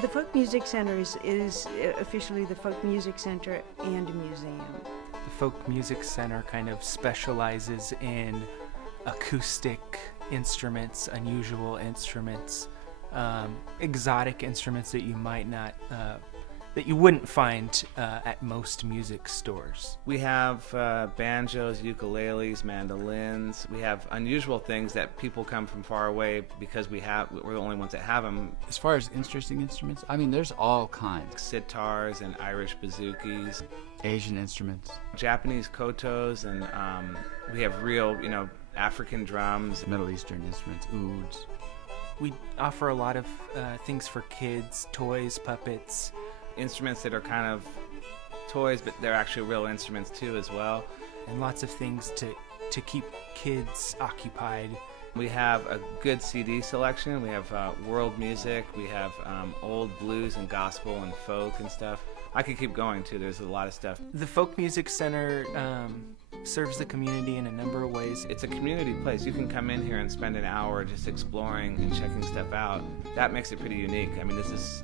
The Folk Music Center is officially the Folk Music Center and a museum. The Folk Music Center kind of specializes in acoustic instruments, unusual instruments, exotic instruments that you might not, that you wouldn't find at most music stores. We have banjos, ukuleles, mandolins. We have unusual things that people come from far away because we're the only ones that have them. As far as interesting instruments, I mean, there's all kinds. Sitars and Irish bouzouki, Asian instruments, Japanese kotos, and we have real, African drums. Middle Eastern instruments, ouds. We offer a lot of things for kids, toys, puppets. Instruments that are kind of toys, but they're actually real instruments too as well. And lots of things to keep kids occupied. We have a good CD selection. We have world music. We have old blues and gospel and folk and stuff. I could keep going too. There's a lot of stuff. The Folk Music Center serves the community in a number of ways. It's a community place. You can come in here and spend an hour just exploring and checking stuff out. That makes it pretty unique. I mean, this is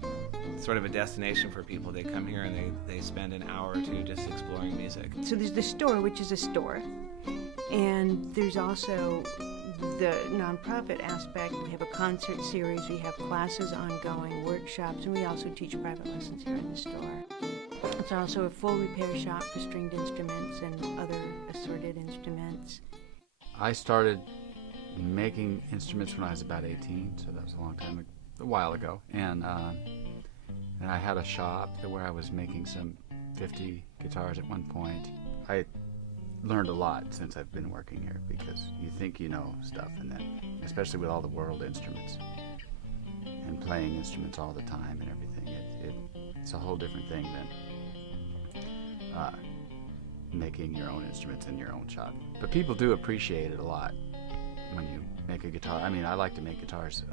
sort of a destination for people. They come here and they spend an hour or two just exploring music. So there's the store, which is a store, and there's also the nonprofit aspect. We have a concert series, we have classes ongoing, workshops, and we also teach private lessons here in the store. It's also a full repair shop for stringed instruments and other assorted instruments. I started making instruments when I was about 18, so that was a while ago. And I had a shop where I was making some 50 guitars at one point. I learned a lot since I've been working here because you think you know stuff, and then especially with all the world instruments and playing instruments all the time and everything, it's a whole different thing than making your own instruments in your own shop. But people do appreciate it a lot when you make a guitar. I mean, I like to make guitars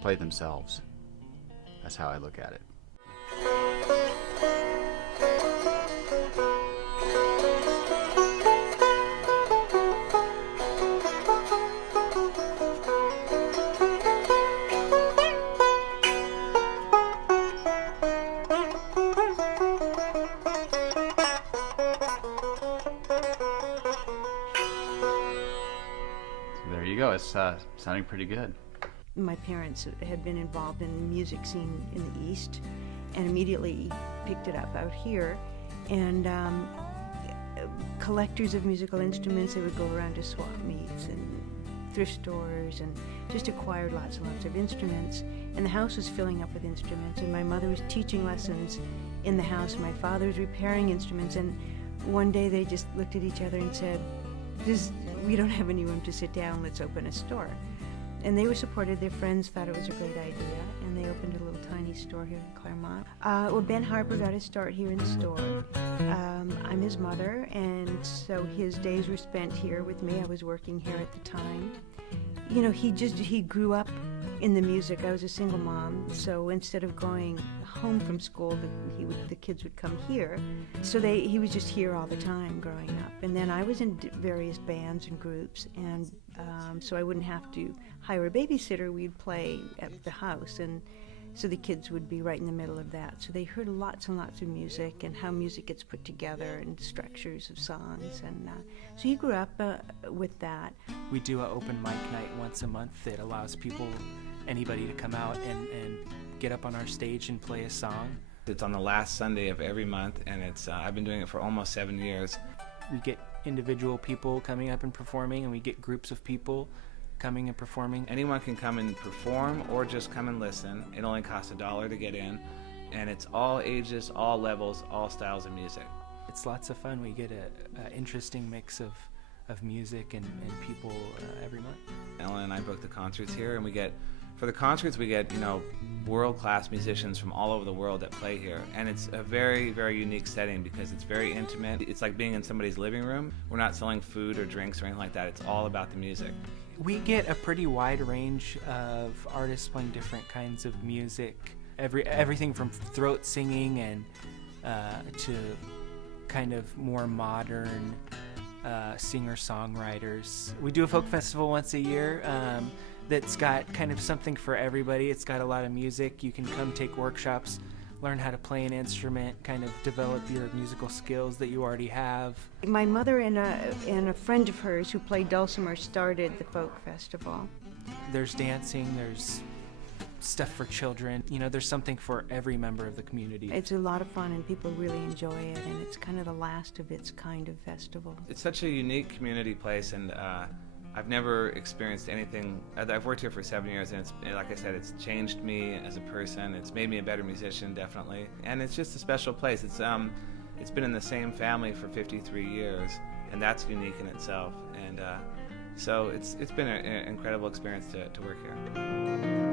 play themselves. That's how I look at it. There you go. It's sounding pretty good. My parents had been involved in the music scene in the East and immediately picked it up out here. And collectors of musical instruments, they would go around to swap meets and thrift stores and just acquired lots and lots of instruments. And the house was filling up with instruments, and my mother was teaching lessons in the house. My father was repairing instruments, and one day they just looked at each other and said, we don't have any room to sit down, let's open a store. And they were supported. Their friends thought it was a great idea, and they opened a little tiny store here in Claremont. Well, Ben Harper got his start here in the store. I'm his mother, and so his days were spent here with me. I was working here at the time. You know, he grew up in the music. I was a single mom, so instead of going home from school, the kids would come here. So he was just here all the time growing up. And then I was in various bands and groups, and so I wouldn't have to hire a babysitter. We'd play at the house, and so the kids would be right in the middle of that. So they heard lots and lots of music and how music gets put together and structures of songs. And so he grew up with that. We do an open mic night once a month that allows anybody to come out and get up on our stage and play a song. It's on the last Sunday of every month, and I've been doing it for almost 7 years. We get individual people coming up and performing, and we get groups of people coming and performing. Anyone can come and perform or just come and listen. It only costs $1 to get in, and it's all ages, all levels, all styles of music. It's lots of fun. We get an interesting mix of music and people every month. Ellen and I book the concerts here, and for the concerts we get world-class musicians from all over the world that play here, and it's a very, very unique setting because it's very intimate. It's like being in somebody's living room. We're not selling food or drinks or anything like that. It's all about the music. We get a pretty wide range of artists playing different kinds of music. Everything from throat singing and to kind of more modern singer-songwriters. We do a folk festival once a year. that's got kind of something for everybody. It's got a lot of music. You can come take workshops, learn how to play an instrument, kind of develop your musical skills that you already have. My mother and a friend of hers who played dulcimer started the folk festival. There's dancing, there's stuff for children. You know, there's something for every member of the community. It's a lot of fun and people really enjoy it, and it's kind of the last of its kind of festival. It's such a unique community place, and I've never experienced anything. I've worked here for 7 years, and it's, like I said, it's changed me as a person. It's made me a better musician, definitely. And it's just a special place. It's been in the same family for 53 years, and that's unique in itself. And so it's been an incredible experience to work here.